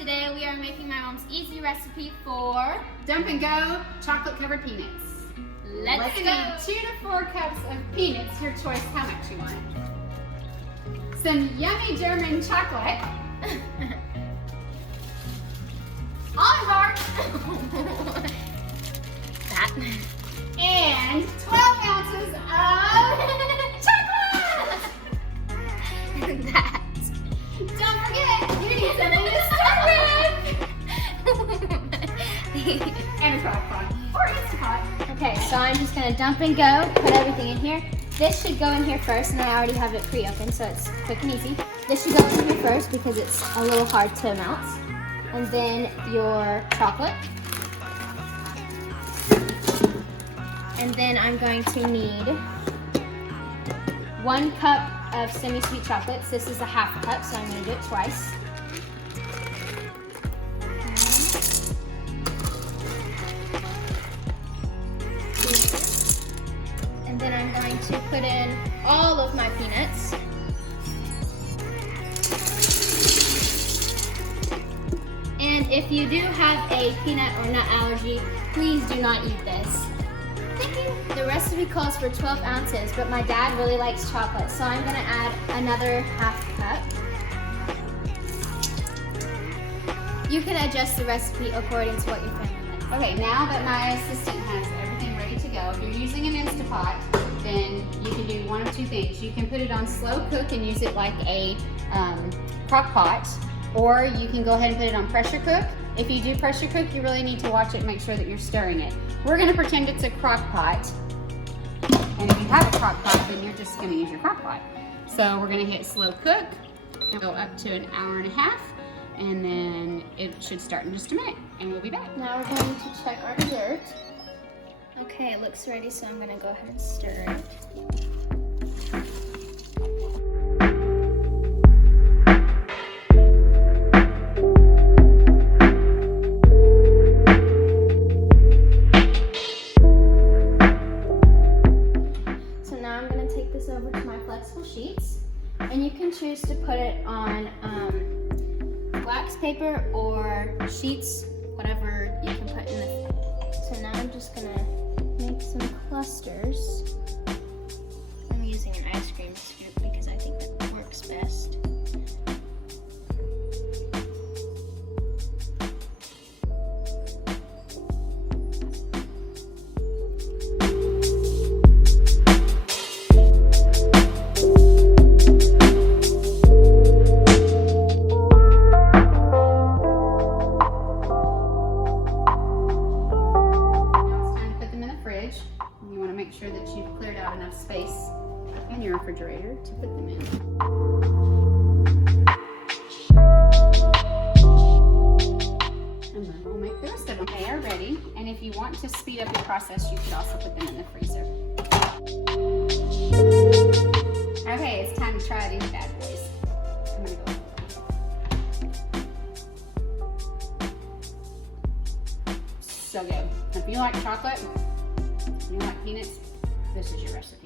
Today we are making my mom's easy recipe for dump and go chocolate covered peanuts. Let's go. Need 2 to 4 cups of peanuts, your choice how much you want. Some yummy German chocolate. Almond heart. That. And 12 ounces of chocolate. That. Don't forget, you need something to start with. And a Crockpot or Insta Pot. Okay, so I'm just gonna dump and go, put everything in here. This should go in here first, and I already have it pre-opened, so it's quick and easy. This should go in here first because it's a little hard to melt. And then your chocolate. And then I'm going to need 1 cup of semi-sweet chocolates. This is a half cup, so I'm gonna do it twice. And then I'm going to put in all of my peanuts. And if you do have a peanut or nut allergy, please do not eat this. Thank you. The recipe calls for 12 ounces, but my dad really likes chocolate, so I'm gonna add another half cup. You can adjust the recipe according to what your family likes. Okay, now that my assistant has everything ready to go, if you're using an Insta Pot, then you can do one of 2 things. You can put it on slow cook and use it like a crock pot, or you can go ahead and put it on pressure cook. If you do pressure cook, you really need to watch it and make sure that you're stirring it. We're gonna pretend it's a crock pot. And if you have a crock pot, then you're just gonna use your crock pot. So we're gonna hit slow cook and go up to 1.5 hours, and then it should start in just a minute, and we'll be back. Now we're going to check our dessert. Okay, it looks ready, so I'm gonna go ahead and stir it. Over to my flexible sheets, and you can choose to put it on wax paper or sheets, whatever you can put in the. So now I'm just gonna make some clusters. I'm using an ice cream scoop because I think that works best. Make sure that you've cleared out enough space in your refrigerator to put them in. And then we'll make the rest of them. They are ready, and if you want to speed up your process, you could also put them in the freezer. Okay, it's time to try these bad boys. I'm gonna go. So good. If you like chocolate, you like peanuts, this is your recipe.